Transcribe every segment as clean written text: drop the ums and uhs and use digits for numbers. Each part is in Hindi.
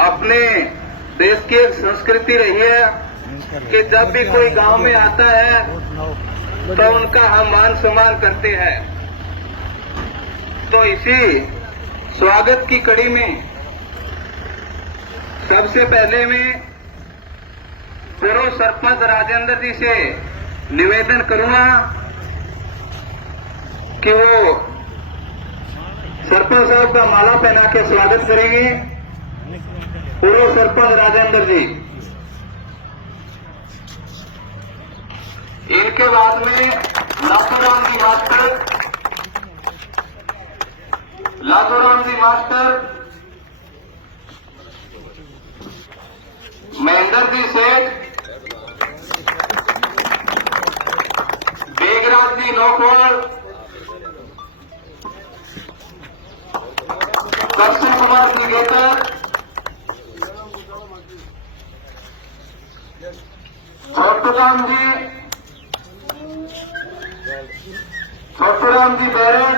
अपने देश की एक संस्कृति रही है कि जब भी कोई गांव में आता है तो उनका हम मान सम्मान करते हैं। तो इसी स्वागत की कड़ी में सबसे पहले मैं पूर्व सरपंच राजेंद्र जी से निवेदन करूंगा कि वो सरपंच साहब का माला पहना के स्वागत करेंगे। पूर्व सरपंच राजेंद्र जी, इनके बाद में लातूराम जी मास्टर, महेंद्र जी सेठ, बेगराज जी नौकोल, दर्शन कुमार निगेतर, छोटूराम जी बैरन,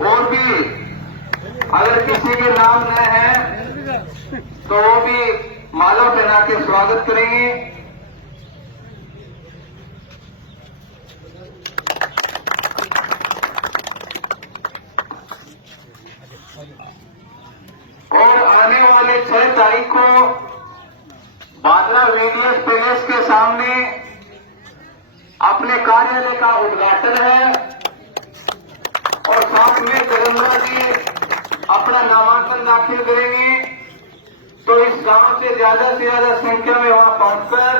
और भी अगर किसी के नाम न है तो वो भी माला पहना के स्वागत करेंगे। और आने वाले 6 तारीख को बांद्रा वीडीएस पैलेस के सामने अपने कार्यालय का उद्घाटन है और साथ में जलंधरा जी अपना नामांकन दाखिल करेंगे। तो इस गांव से ज्यादा संख्या में वहां पहुंचकर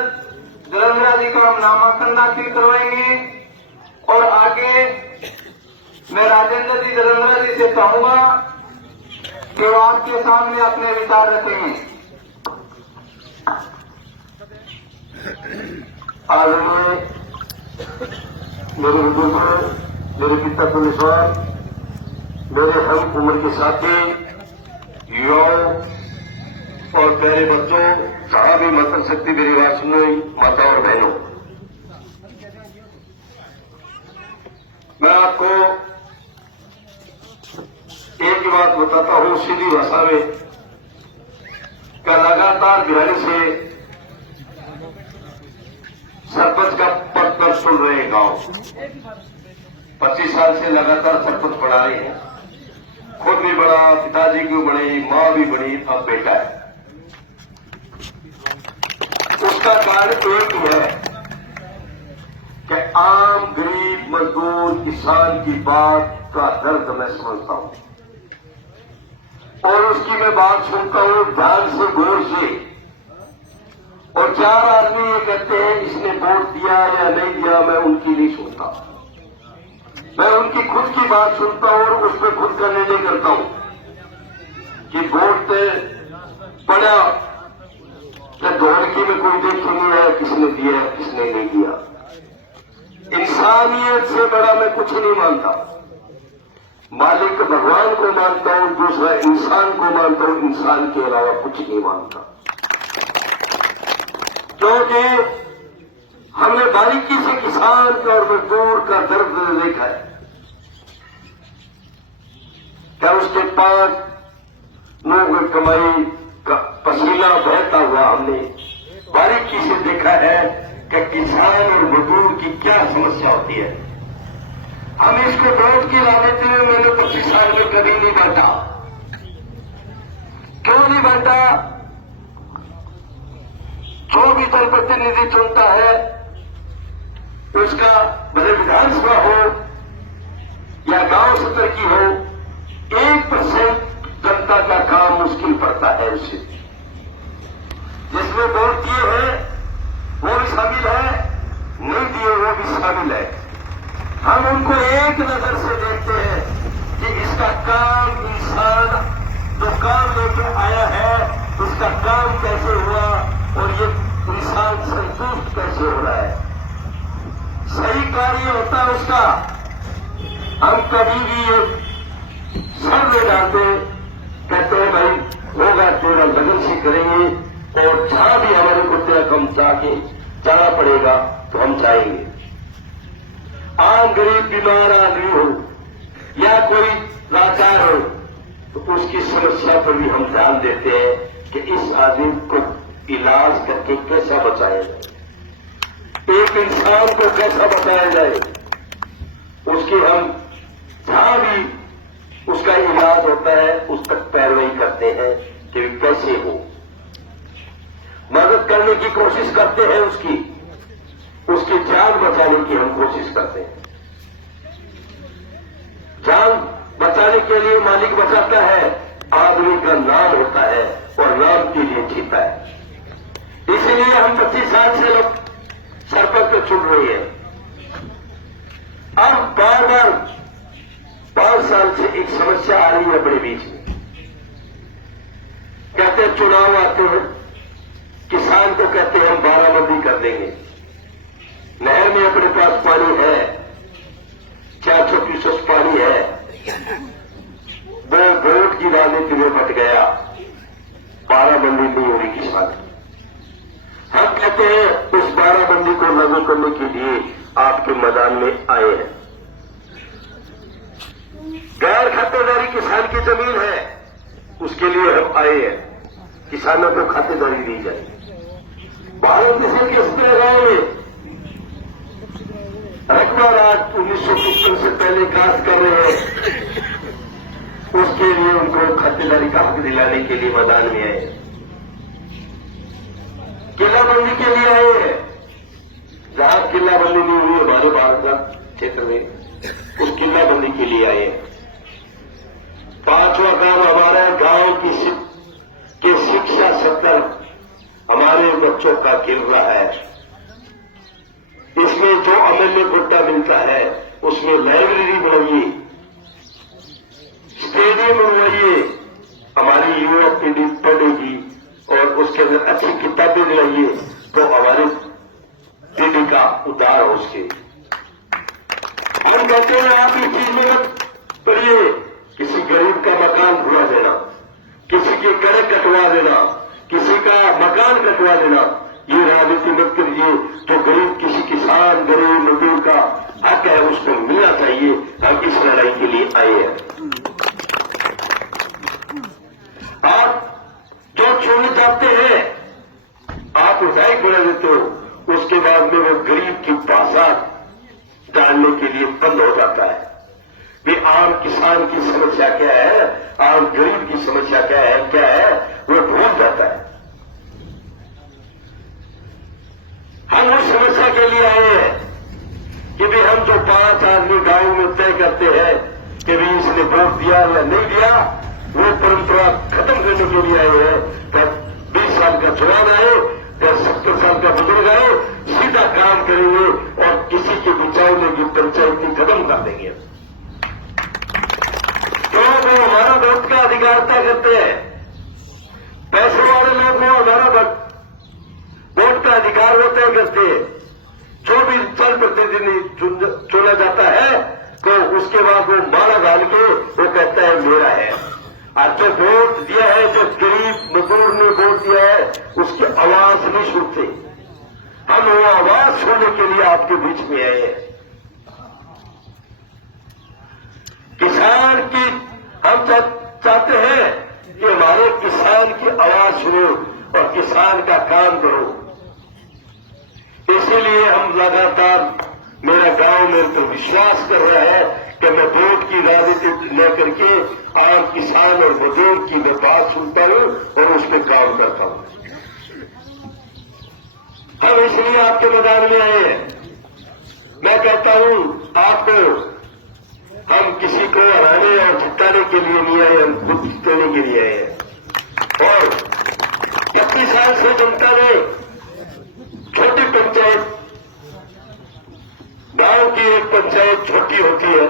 जलंधरा जी का हम नामांकन दाखिल करवाएंगे। और आगे मैं राजेंद्र जी जलंधरा जी से कहूंगा कि वो आपके सामने अपने विचार रखेंगे। आदरणीय मेरे बुजुर्ग, मेरे पिता पुलिसवाल, मेरे हम उम्र के साथी, युवाओं और प्यारे बच्चों, जहां भी मातृ शक्ति मेरी बात सुन रही माता और बहनों, मैं आपको एक ही बात बताता हूं सीधी भाषा में कि लगातार बिहारी से सरपंच का पद पर सुन रहे गांव 25 साल से लगातार सरपंच बढ़ा रहे हैं। खुद भी बड़ा, पिताजी की बड़ी, मां भी बड़ी, अब बेटा है। उसका कारण एक ही है कि आम गरीब मजदूर किसान की बात का दर्द मैं समझता हूं और उसकी मैं बात सुनता हूं ध्यान से, गौर से। और 4 आदमी ये कहते हैं इसने वोट दिया या नहीं दिया, मैं उनकी नहीं सुनता। मैं उनकी खुद की बात सुनता हूं और उसमें खुद का निर्णय करता हूं कि वोट पड़ा या धोड़की में कोई देख नहीं है किसने दिया किसने नहीं दिया। इंसानियत से बड़ा मैं कुछ नहीं मानता। मालिक भगवान को मानता हूं, दूसरा इंसान को मानता हूं, इंसान के अलावा कुछ नहीं मानता। क्योंकि हमने बारीकी से किसान का और मजदूर का दर्द देखा है। क्या उसके पास लोगों की कमाई का पसीना बहता हुआ हमने बारीकी से देखा है कि किसान और मजदूर की क्या समस्या होती है। हम इसको वोट की राजनीति में मैंने 25 साल में कभी नहीं बांटा। क्यों नहीं बांटा? जो भी जनप्रतिनिधि चुनता है उसका भले विधानसभा हो या गांव स्तर की हो, 1% जनता का काम मुश्किल पड़ता है उससे। जिसमें वोट दिए हैं वो भी शामिल है, नहीं दिए वो भी शामिल है। हम उनको एक नजर से देखते हैं कि इसका काम, इंसान जो काम लेके आया है उसका काम कैसे हुआ और ये इंसान संतुष्ट कैसे हो रहा है। सही कार्य होता है उसका हम कभी भी ये सर में डालते, कहते हैं भाई होगा थोड़ा लगन से करेंगे और जहां भी हमारे को तेरा कम जाके जाना पड़ेगा तो हम जाएंगे। आम गरीब बीमार आदमी हो या कोई लाचार हो तो उसकी समस्या पर भी हम ध्यान देते हैं कि इस आदमी को इलाज करके कैसा बचाया जाए, एक इंसान को कैसा बचाया जाए, उसकी हम जहां भी उसका इलाज होता है उस तक पैरवी करते हैं कि कैसे हो, मदद करने की कोशिश करते हैं, उसकी जान बचाने की हम कोशिश करते हैं। जान बचाने के लिए मालिक बचाता है, आदमी का नाम होता है और नाम के लिए जीता है। इसलिए हम 25 साल से लोग सरपंच को चुन रहे हैं। अब बार बार 5 साल से एक समस्या आ रही है अपने बीच में। कहते हैं चुनाव आते हैं, किसान को कहते हैं हम बाराबंदी कर देंगे, नहर में अपने पास पानी है, 400 क्यूसेक पानी है, वो वोट की राजनीति में बट गया, बाराबंदी नहीं हो रही किसान। हम कहते हैं उस बाराबंदी को लागू करने के लिए आपके मैदान में आए हैं। गैर खातेदारी किसान की जमीन है, उसके लिए हम आए हैं, किसानों को खातेदारी दी जाए। भारत देश के स्प्रे गांव में रकबा राज 1955 से पहले काज कर रहे हैं, उसके लिए उनको खातेदारी का हक दिलाने के लिए मैदान में आए हैं। किलाबंदी के लिए आए हैं, जहां किलाबंदी नहीं हुई हमारे भारत क्षेत्र में, उस किलाबंदी के लिए आए हैं। 5वां काम हमारा गांव की शिक्षा स्तर हमारे बच्चों का गिर रहा है। इसमें जो अमूल्य कोटा मिलता है उसमें लाइब्रेरी बनाइए, स्टेडियम बनवाइए, हमारी युवा पीढ़ी पढ़ेगी और उसके अंदर अच्छी किताबें दिलाइए तो हमारी पीढ़ी का उद्धार हो सके। हम कहते हैं आप इस चीज में मत पढ़िए, किसी गरीब का मकान खुला देना, किसी के करे कटवा देना, किसी का मकान कटवा देना, ये राजनीति मत करिए। जो गरीब किसी किसान गरीब मजदूर का हक है उसको मिलना चाहिए। हम इस लड़ाई के लिए आए हैं। आप जो चुने जाते हैं आप विधायक बना देते हो, उसके बाद में वो गरीब की भाषा डालने के लिए बंद हो जाता है। भी आम किसान की समस्या क्या है, आम गरीब की समस्या क्या है वो भूल जाता है। हम उस समस्या के लिए आए हैं कि भी हम जो 5 आदमी गांव में तय करते हैं कि भी इसने वोट दिया या नहीं दिया, वो परंपरा खत्म करने के लिए आए हैं। तब 20 साल का जवान आए या 70 साल का बुजुर्ग आए, सीधा काम करेंगे और किसी के बचाव में भी पंचायती खत्म कर देंगे। तो वो हमारा वोट का अधिकार तय करते हैं। पैसे वाले लोग वो हमारा वोट का अधिकार वो तय करते हैं। जो भी चल प्रतिनिधि चुना जाता है तो उसके बाद वो माला डाल के वो कहता है मेरा है। और जो वोट दिया है, जो गरीब मजदूर ने वोट दिया है, उसकी आवाज नहीं सुनते। हम वो आवाज सुनने के लिए आपके बीच में आए हैं। किसान की हम चाहते हैं कि हमारे किसान की आवाज सुनो और किसान का काम करो। इसीलिए हम लगातार मेरा गांव मेरे पर विश्वास कर रहा है कि मैं वोट की राजनीति लेकर के आम किसान और मजदूर की मैं बात सुनता हूं और उसमें काम करता हूं। हम इसलिए आपके मैदान में आए हैं। मैं कहता हूं आपको, हम किसी को हराने और जिताने के लिए नहीं आए, हम खुद जीतने के लिए आए हैं। और 25 साल से जनता ने छोटी पंचायत, गांव की एक पंचायत छोटी होती है,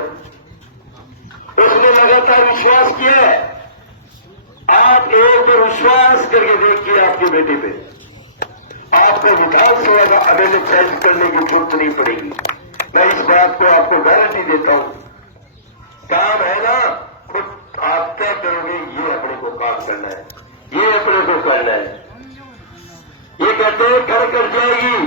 उसने लगातार विश्वास किया है। आप एक बार विश्वास करके देखिए आपकी बेटी पे, आपको विधानसभा का अमेंडमेंट चेंज करने की जरूरत नहीं पड़ेगी। मैं इस बात को आपको गारंटी देता हूं। काम है ना, खुद आप क्या करोगे, ये अपने को काम करना है, ये अपने को करना है। ये कहते हैं कर जाएगी,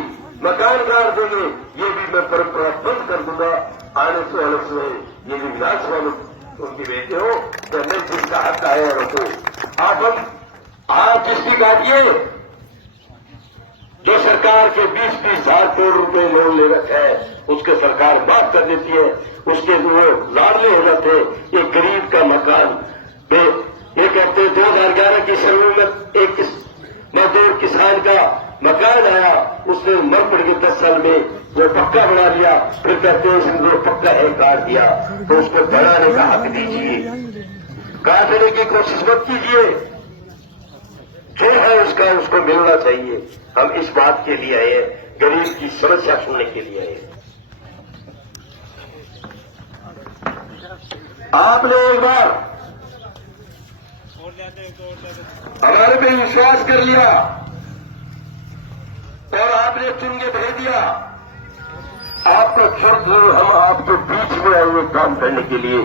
मकान गाड़ देंगे, ये भी मैं परंपरा बंद कर दूंगा। आने से अलग से ये भी विधानसभा में उनके बेटे हो तो मैं जिसका हक आया रखो। आप जिसकी काटिए, जो सरकार के 20-20 हजार करोड़ रुपए लोन ले रखे हैं, उसके सरकार माफ कर देती है, उसके वो लाडले हो जाते। ये गरीब का मकान, ये कहते हैं 2011 की सर्वे में एक मजदूर किसान का मकान आया, उसने मर पड़ के 10 साल में वो पक्का बना लिया, फिर कहते हैं उसने पक्का है काट दिया, तो उसको बढ़ाने का हक दीजिए, काटने की कोशिश मत कीजिए। जो है उसका उसको मिलना चाहिए। हम इस बात के लिए आए, गरीब की समस्या सुनने के लिए आए। आपने एक बार हमारे पे विश्वास कर लिया और आपने चुन के भेज दिया। आपका फर्ज हम आपके बीच में आए काम करने के लिए,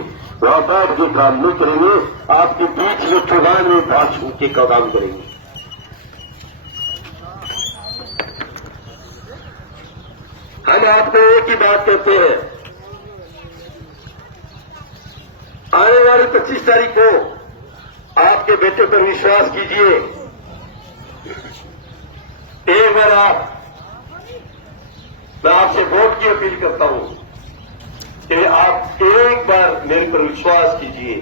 वहां बैठ के काम नहीं करेंगे, आपके बीच में चुनाव में बात छू के काम करेंगे। हम आपको एक ही बात कहते हैं, आने वाली 25 तारीख को आपके बेटे पर विश्वास कीजिए। एक बार मैं आपसे वोट की अपील करता हूं कि आप एक बार मेरे पर विश्वास कीजिए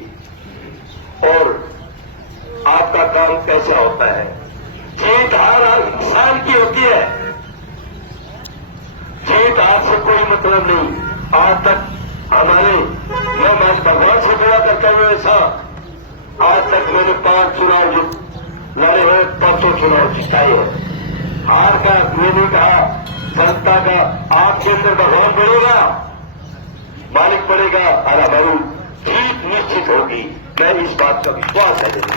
और आपका काम कैसा होता है। जीत हार इंसान की होती है, जीत हार से कोई मतलब नहीं। आज तक मैं भगवान से दुआ करता हूं ऐसा, आज तक मैंने 5 चुनाव लड़े हैं, 5 चुनाव जिताए हैं। हार का मैंने कहा जनता का आपके अंदर भगवान बढ़ेगा, मालिक बढ़ेगा, और हमारी जीत निश्चित होगी। मैं इस बात का विश्वास है मेरे।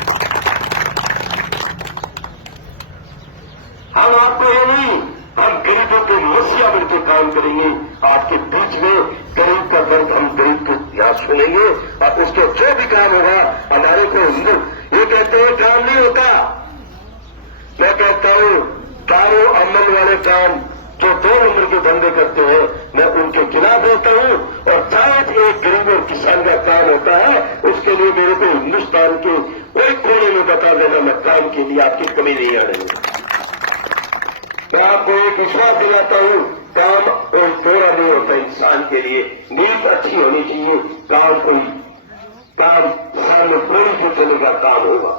हम आपको ये नहीं, हम गरीबों के मसीहा मिलकर काम करेंगे। आपके बीच में गरीब का दर्द, हम गरीब को यहाँ सुनेंगे और उसके जो भी काम होगा हमारे को ये कहते हैं काम नहीं होता। मैं कहता हूं कारो अमल वाले काम जो 2 नंबर के धंधे करते हैं, मैं उनके खिलाफ रहता हूं। और शायद एक गरीब और किसान का काम होता है, उसके लिए मेरे को हिंदुस्तान के कोई कोने में बता देना, मैं काम के लिए आपकी कमी नहीं आ रही। मैं आपको एक विश्वास दिलाता हूं, काम कोई थोड़ा नहीं होता इंसान के लिए, नींद अच्छी होनी चाहिए। काम सामने पूरी से चलेगा, काम होगा।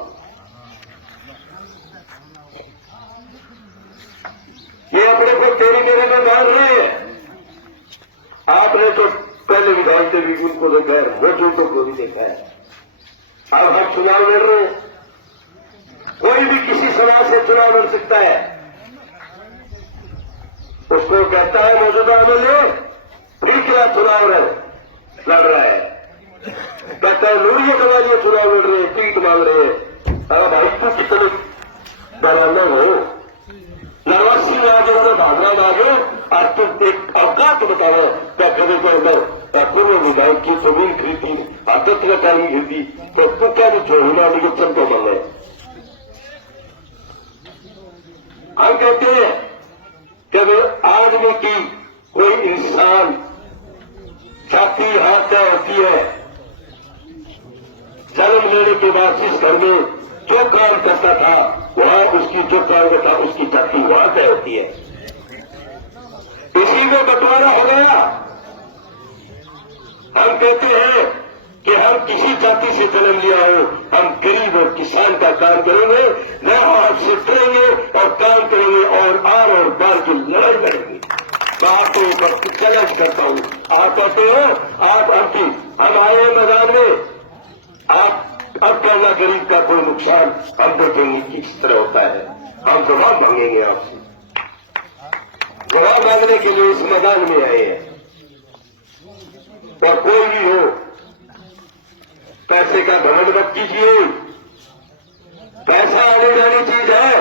ये अपने को तेरी मेरे में मान रहे हैं। आपने तो पहले विधान से भी उनको देखा है, वोटों को भी देखा है। अब हम चुनाव लड़ रहे हैं, कोई भी किसी समाज से चुनाव लड़ सकता है। उसको कहता है मौजूदा एमएलए फ्री किया चुनाव लड़ रहा है, कहता है लूरियों के लिए चुनाव लड़ रहे हैं, टिकट मांग रहे हैं। अरे भाई तू कितने डराना हो, नरवासी में आगे उन्हें भागना मांगे और तुम एक अवकाश तो बता रहे क्या कभी के अंदर पूर्व विधायक की जमीन खरीदी, अध्यक्ष का टाइम खरीदी, तो तू क्या जोड़ना मुझे चलते मांगे। हम कहते हैं जब आदमी की कोई इंसान छाती हत्या होती है, जन्म लेने के बाद जिस घर में जो काम करता था वहां उसकी जो काम था उसकी छाती वहां तय होती है। इसी में बंटवारा हो गया। हम कहते हैं कि हम किसी जाति से जन्म लिया हो, हम गरीब और किसान का काम करेंगे, न आपसे करेंगे और काम करेंगे और आर और बार की लड़ाई लड़ेंगे। मैं आपको चैलेंज करता हूं, आप कहते हो हम आए मैदान में, आप अब कहना गरीब का कोई नुकसान, हम देखेंगे किस तरह होता है। हम जवाब मांगेंगे आपसे, जवाब मांगने के लिए इस मैदान में आए हैं। और कोई भी हो, पैसे का घमंड मत कीजिए। पैसा आने जानी चीज है।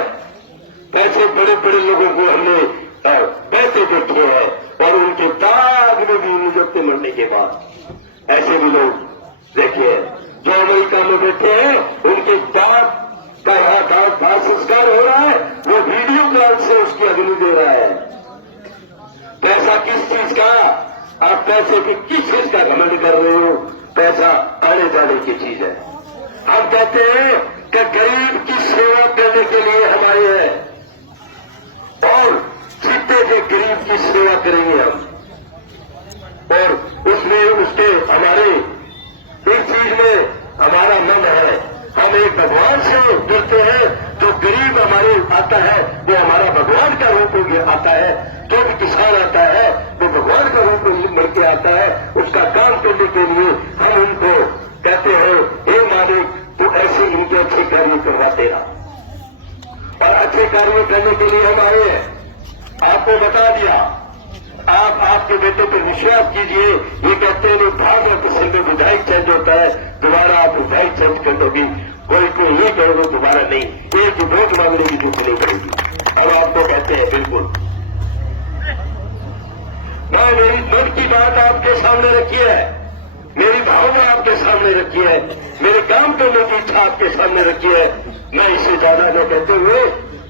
पैसे बड़े बड़े लोगों को हमने पैसे देखे हैं, और उनके बाद में भी नियुक्ति मिलने के बाद ऐसे भी लोग देखिए जो अमेरिका में बैठे हैं, उनके बाप का यहाँ दाह संस्कार हो रहा है, वो वीडियो कॉल से उसकी अग्नि दे रहा है। पैसा किस चीज का, आप पैसे की किस चीज का घमंड कर रहे हो? पैसा आने जाने की चीज है। हम कहते हैं कि गरीब की सेवा करने के लिए हम आए हैं और जीते जी गरीब की सेवा करेंगे हम। और उसमें उसके हमारे एक चीज में हमारा मन है, हम एक भगवान से जुड़ते हैं। जो गरीब हमारे आता है वो हमारा भगवान का रूप आता है, जो भी किसान आता है वो भगवान का रूप मिल के आता है। उसका काम करने के लिए हम उनको कहते हैं, हे मालिक तो ऐसे इनके अच्छे कार्य करवाते रहा। और अच्छे कार्य करने के लिए हम आए हैं। आपको बता दिया, आप आपके बेटे पर विश्वास कीजिए। ये कहते हैं भागवत किसी में विधायक चेंज होता है, दोबारा आप विधायक चेंज कर दोगी, कोई को ये करोगे दोबारा नहीं, एक वोट मांगने की जरूरत नहीं पड़ेगी। अब आपको कहते हैं बिल्कुल मैं मेरी मन की बात आपके सामने रखी है, मेरी भावना आपके सामने रखी है, मेरे काम करने की इच्छा आपके सामने रखी है। मैं इससे ज्यादा न कहते हुए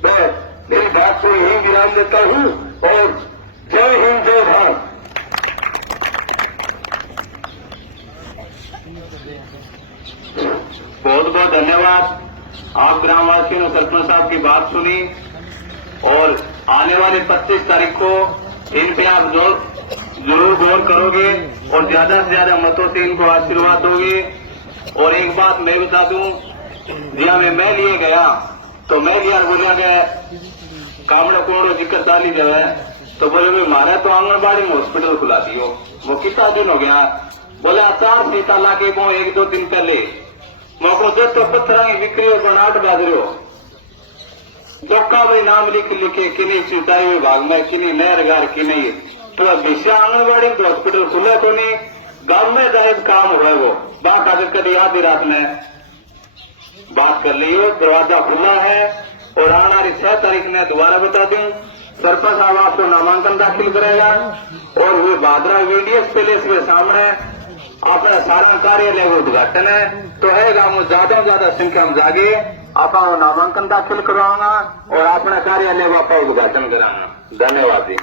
मैं मेरी बात को यही विराम देता हूं और जय हिंद जय भारत। बहुत बहुत धन्यवाद। आप ग्रामवासियों ने सरपंच साहब की बात सुनी और आने वाली 25 तारीख को इन पे आप जरूर गौर करोगे और ज्यादा से ज्यादा मतों से इनको आशीर्वाद दोगे। और एक बात मैं बता दूं, जिया में मैं लिए गया तो मैं लिया बोलिया गया कामड़ा कोड़ो दिक्कत डाली जाए तो बोले भाई मारा तो आंगनबाड़ी में हॉस्पिटल खुला दियो। वो कितना दिन हो गया? बोले 4 सीता लागे को 1-2 दिन पहले मोको जो तो पत्थर बिक्री और बनाट बाज रहे हो चौका भाई नाम लिख लिखे किन्हीं सिंचाई विभाग में किन्हीं नहरगार की नहीं तो दिशा आंगनबाड़ी तो हॉस्पिटल खुले तो नहीं गांव में जायज काम हो है। वो बात आगे कभी आधी रात में बात कर ली, दरवाजा खुला है। और आने वाली 6 तारीख में दोबारा बता दूं, सरपंच साहब आपको नामांकन दाखिल करेगा और वो भादरा वीडीएस पैलेस के सामने अपना सारा कार्यालय का उद्घाटन है। तो है गांव में ज्यादा से ज्यादा संख्या में जागे आप नामांकन दाखिल करवाना और अपना कार्यालय का उद्घाटन कराना। धन्यवाद जी।